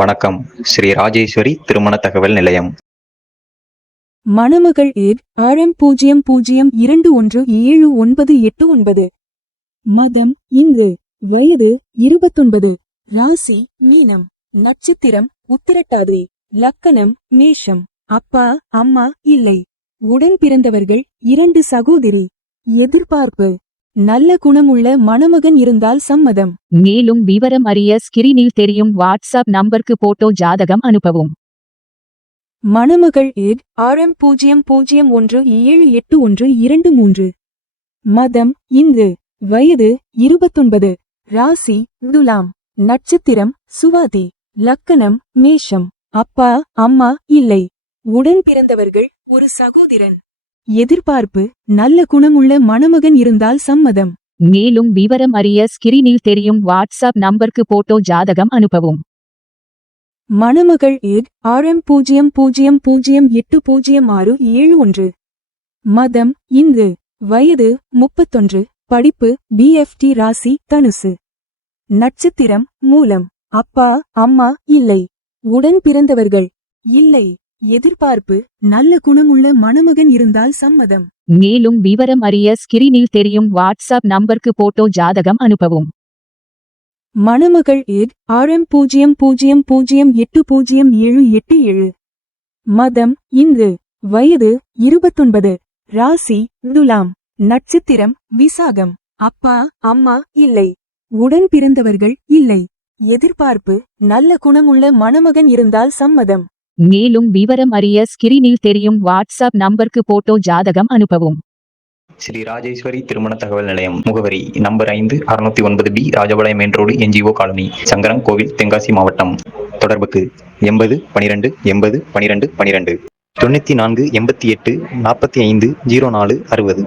வணக்கம். ஸ்ரீ ராஜேஸ்வரி திருமண தகவல் நிலையம். மணமகள் RM00217989. மதம் இந்து. வயது 29. ராசி மீனம். நட்சத்திரம் உத்திரட்டாதி. லக்கணம் மேஷம். அப்பா அம்மா இல்லை. உடன் பிறந்தவர்கள் 2 சகோதரி. எதிர்பார்ப்பு நல்ல குணமுள்ள மணமகன் இருந்தால் சம்மதம். மேலும் விவரம் அறிய ஸ்கிரீனில் தெரியும் வாட்ஸ்அப் நம்பருக்கு போட்டோ ஜாதகம் அனுப்பவும். மணமகள் RM00178123. மதம் இந்து. வயது 29. ராசி துலாம். நட்சத்திரம் சுவாதி. லக்கணம் மேஷம். அப்பா அம்மா இல்லை. உடன் பிறந்தவர்கள் 1 சகோதரன். எதிர்பார்ப்பு நல்ல குணமுள்ள மணமகன் இருந்தால் சம்மதம். மேலும் விவரம் அறிய ஸ்கிரீனில் தெரியும் வாட்ஸ்அப் நம்பருக்கு போட்டோ ஜாதகம் அனுப்பவும். மணமகள் RM00080671. மதம் இந்து. வயது 31. படிப்பு BFT. ராசி தனுசு. நட்சத்திரம் மூலம். அப்பா அம்மா இல்லை. உடன் பிறந்தவர்கள் இல்லை. எதிர்பார்ப்பு நல்ல குணமுள்ள மணமகன் இருந்தால் சம்மதம். மேலும் விவரம் அறிய ஸ்கிரீனில் தெரியும் வாட்ஸ்அப் நம்பருக்கு போட்டோ ஜாதகம் அனுப்பவும். மணமகள் RM00080787. மதம் இந்து. வயது 29. ராசி துலாம். நட்சத்திரம் விசாகம். அப்பா அம்மா இல்லை. உடன் பிறந்தவர்கள் இல்லை. எதிர்பார்ப்பு நல்ல குணமுள்ள மணமகன் இருந்தால் சம்மதம். மேலும் விவரம் அறிய ஸ்கிரீனில் தெரியும் வாட்ஸ்அப் நம்பருக்கு போட்டோ ஜாதகம் அனுப்பவும். ஸ்ரீ ராஜேஸ்வரி திருமண தகவல் நிலையம். முகவரி number 5 609B Rajapalayam main road NGO colony, Sankaran கோவில், தென்காசி மாவட்டம். தொடர்புக்கு 80 12 80 12 12 94 88 45 04 60.